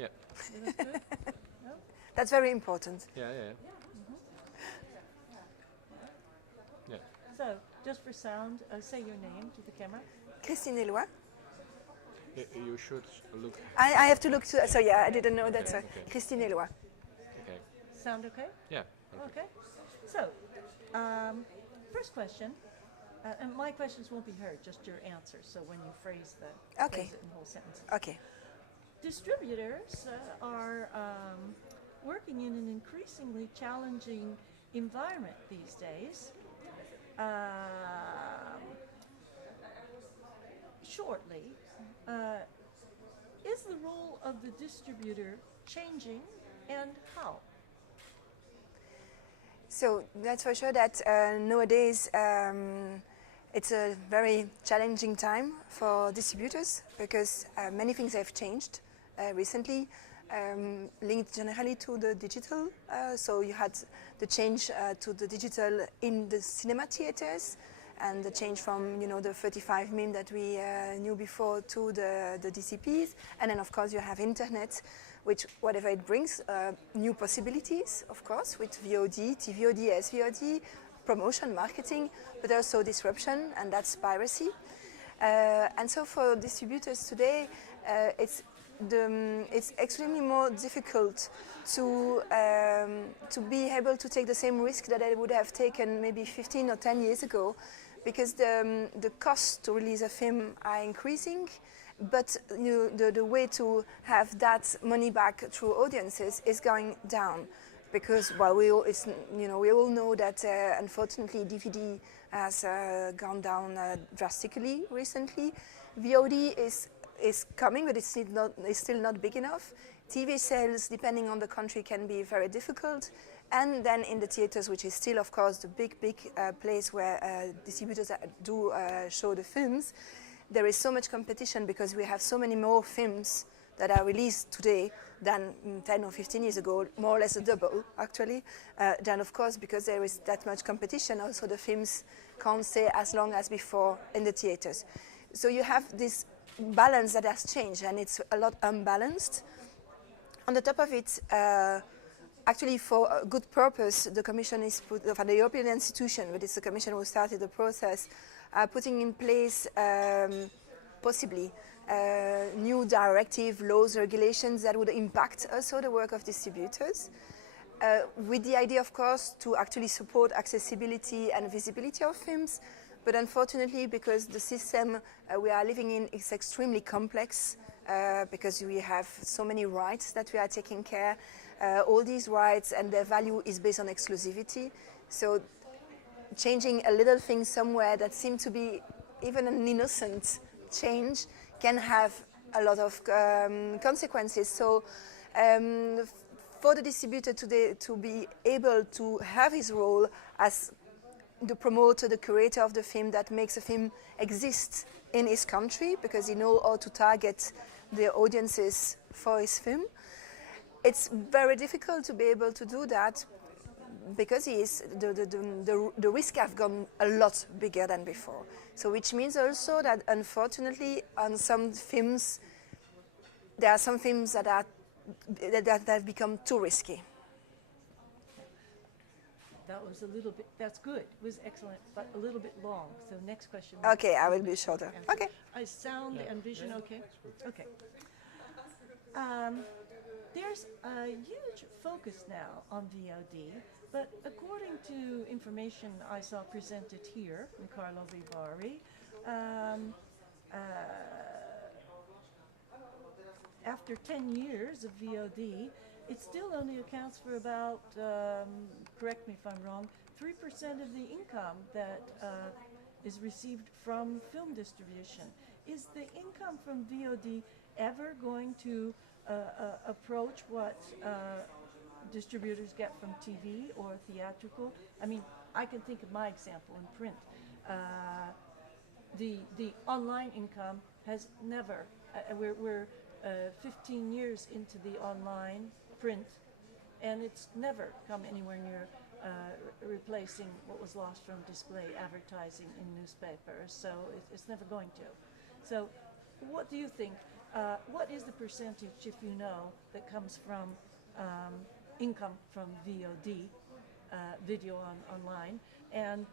Yeah. That's good. No? That's very important. Yeah, yeah. Yeah. So, just for sound, say your name to the camera. Christine Eloi. You should look. I have to look to. So yeah, I didn't know that. Okay, So okay. Christine Eloi. Okay. Sound okay? Yeah. Okay. So, first question, and my questions won't be heard, just your answers. So when you phrase Okay. it in whole sentences. Okay. Distributors are working in an increasingly challenging environment these days. Shortly, is the role of the distributor changing, and how? So that's for sure that nowadays it's a very challenging time for distributors because many things have changed recently, linked generally to the digital. So you had the change to the digital in the cinema theaters, and the change from the 35 mm that we knew before to the DCPs, and then of course you have internet, which whatever it brings, new possibilities, of course, with VOD, TVOD, SVOD, promotion, marketing, but also disruption, and that's piracy. And so for distributors today, it's extremely more difficult to be able to take the same risk that I would have taken maybe 15 or 10 years ago, because the costs to release a film are increasing, but the way to have that money back through audiences is going down, because we all know that unfortunately DVD has gone down drastically recently. VOD is coming, but it's still not big enough. TV sales, depending on the country, can be very difficult. And then in the theaters, which is still, of course, the big place where distributors do show the films, there is so much competition because we have so many more films that are released today than 10 or 15 years ago, more or less a double, actually. Then, of course, because there is that much competition, also the films can't stay as long as before in the theaters. So you have this balance that has changed, and it's a lot unbalanced. On the top of it, actually for a good purpose, the Commission is for the European institution, but it's the Commission who started the process, putting in place possibly new directive, laws, regulations that would impact also the work of distributors, with the idea, of course, to actually support accessibility and visibility of films. But unfortunately, because the system we are living in is extremely complex, because we have so many rights that we are taking care, all these rights and their value is based on exclusivity. So changing a little thing somewhere that seemed to be even an innocent change can have a lot of consequences. So for the distributor today to be able to have his role as the promoter, the curator of the film that makes a film exist in his country, because he knows how to target the audiences for his film, it's very difficult to be able to do that, because the risk have gone a lot bigger than before. So which means also that unfortunately on some films, there are some films that have become too risky. That was a little bit, that's good, it was excellent, but a little bit long. So next question. Okay, I will be shorter. Okay. Sound and vision, okay? Okay. There's a huge focus now on VOD, but according to information I saw presented here from Carlo Vivari, after 10 years of VOD, it still only accounts for about, correct me if I'm wrong, 3% of the income that is received from film distribution. Is the income from VOD ever going to approach what distributors get from TV or theatrical? I mean, I can think of my example in print. The online income has never, we're 15 years into the online print, and it's never come anywhere near replacing what was lost from display advertising in newspapers. So it's never going to. So what do you think? what is the percentage, if you know, that comes from income from VOD, video online, and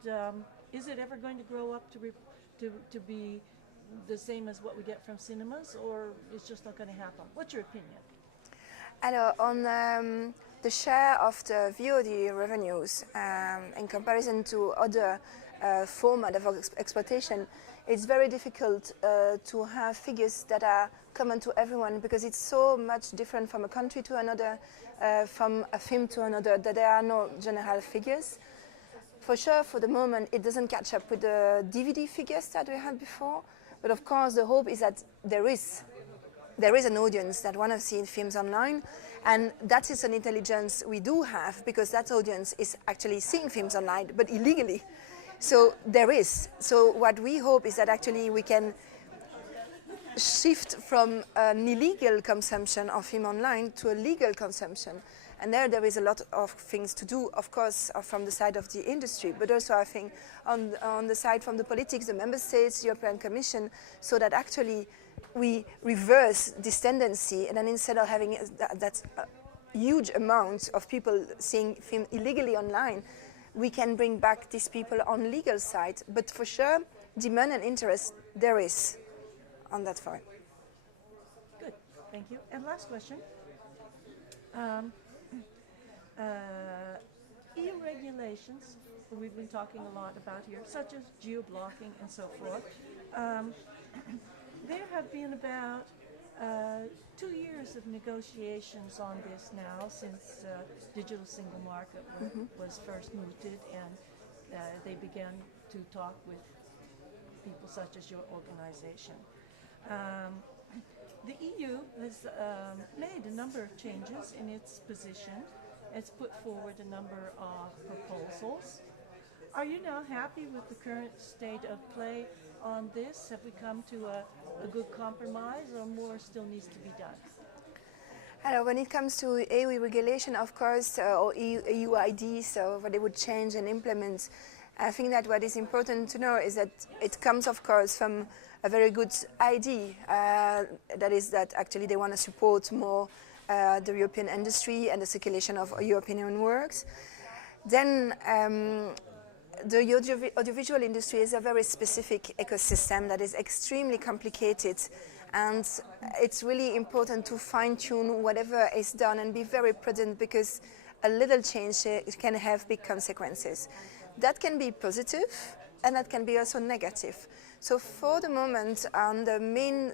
is it ever going to grow up to be the same as what we get from cinemas, or it's just not going to happen? What's your opinion? Alors, on the share of the VOD revenues in comparison to other format of exploitation, it's very difficult to have figures that are common to everyone, because it's so much different from a country to another, from a film to another, that there are no general figures. For sure, for the moment, it doesn't catch up with the DVD figures that we had before, but of course the hope is that there is an audience that want to see films online, and that is an intelligence we do have, because that audience is actually seeing films online, but illegally. So there is. So what we hope is that actually we can shift from an illegal consumption of film online to a legal consumption. And there is a lot of things to do, of course, from the side of the industry, but also I think on the side from the politics, the member states, the European Commission, so that actually we reverse this tendency, and then instead of having that huge amount of people seeing film illegally online, we can bring back these people on legal side. But for sure, demand and interest there is on that front. Good, thank you. And last question. EU regulations, we've been talking a lot about here, such as geo-blocking and so forth. There have been about 2 years of negotiations on this now, since digital single market was first mooted, and they began to talk with people such as your organization. The EU has made a number of changes in its position. It's put forward a number of proposals. Are you now happy with the current state of play on this? Have we come to a good compromise, or more still needs to be done? When it comes to EU regulation, of course, or EU ID, so what they would change and implement, I think that what is important to know is that it comes, of course, from a very good idea. That is that actually they want to support more the European industry and the circulation of European works. Then the audiovisual industry is a very specific ecosystem that is extremely complicated, and it's really important to fine-tune whatever is done and be very prudent, because a little change can have big consequences. That can be positive, and that can be also negative. So for the moment, the main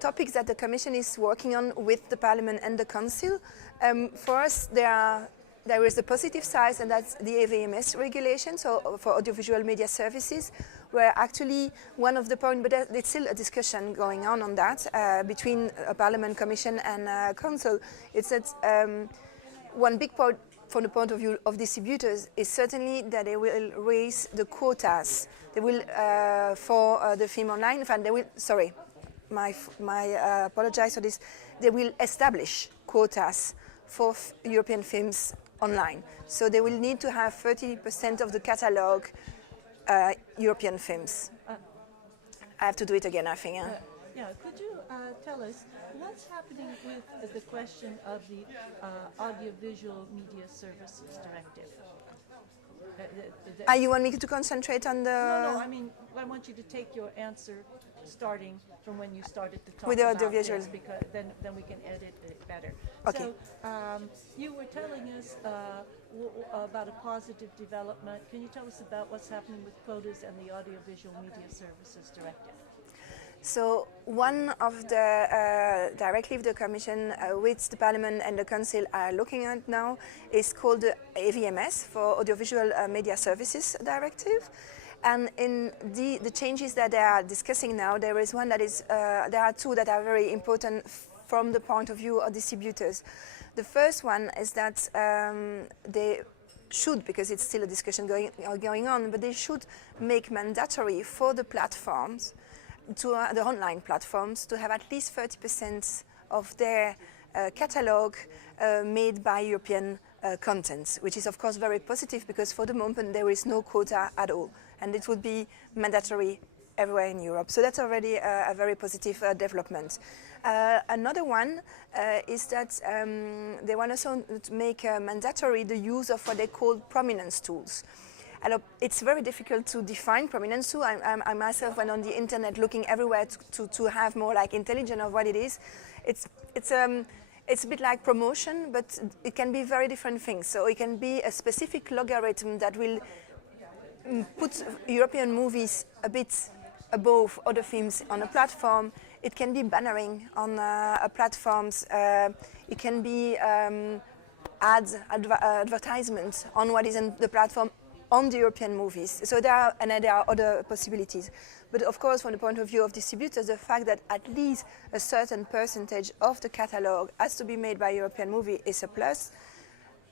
topics that the Commission is working on with the Parliament and the Council, for us there is a positive side, and that's the AVMS regulation, so for audiovisual media services, where actually one of the points, but there's still a discussion going on that between Parliament, Commission and Council. It's that one big point from the point of view of distributors is certainly that they will raise the quotas. They will, for the film online, and they will, sorry, my apologize for this, they will establish quotas for European films online. So they will need to have 30% of the catalogue European films. I have to do it again, I think. Yeah, could you tell us what's happening with the question of the Audiovisual Media Services Directive? You want me to concentrate on the... No, I mean, I want you to take your answer starting from when you started to talk with the about audiovisual, this, because then we can edit it better. Okay. So you were telling us about a positive development. Can you tell us about what's happening with quotas and the Audiovisual Media Services Directive? So one of the directive the Commission with the Parliament and the Council are looking at now is called the AVMS, for Audiovisual Media Services Directive. And in the changes that they are discussing now, there is one that is, there are two that are very important from the point of view of distributors. The first one is that they should, because it's still a discussion going on, but they should make mandatory for the platforms, the online platforms, to have at least 30% of their catalogue made by European content, which is of course very positive, because for the moment there is no quota at all, and it would be mandatory everywhere in Europe. So that's already a very positive development. Another one is that they want also to make mandatory the use of what they call prominence tools. It's very difficult to define prominence tool. I myself went on the internet looking everywhere to have more like intelligence of what it is. It's a bit like promotion, but it can be very different things. So it can be a specific logarithm that will put European movies a bit above other films on a platform. It can be bannering on platforms. It can be advertisements on what is in the platform on the European movies. So there are other possibilities. But of course, from the point of view of distributors, the fact that at least a certain percentage of the catalog has to be made by a European movie is a plus,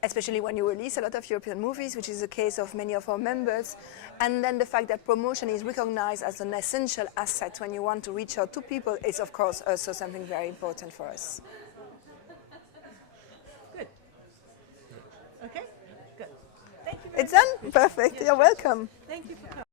especially when you release a lot of European movies, which is the case of many of our members. And then the fact that promotion is recognized as an essential asset when you want to reach out to people is, of course, also something very important for us. Good. Okay? Good. Thank you very It's done? Perfect. You're welcome. Thank you for coming.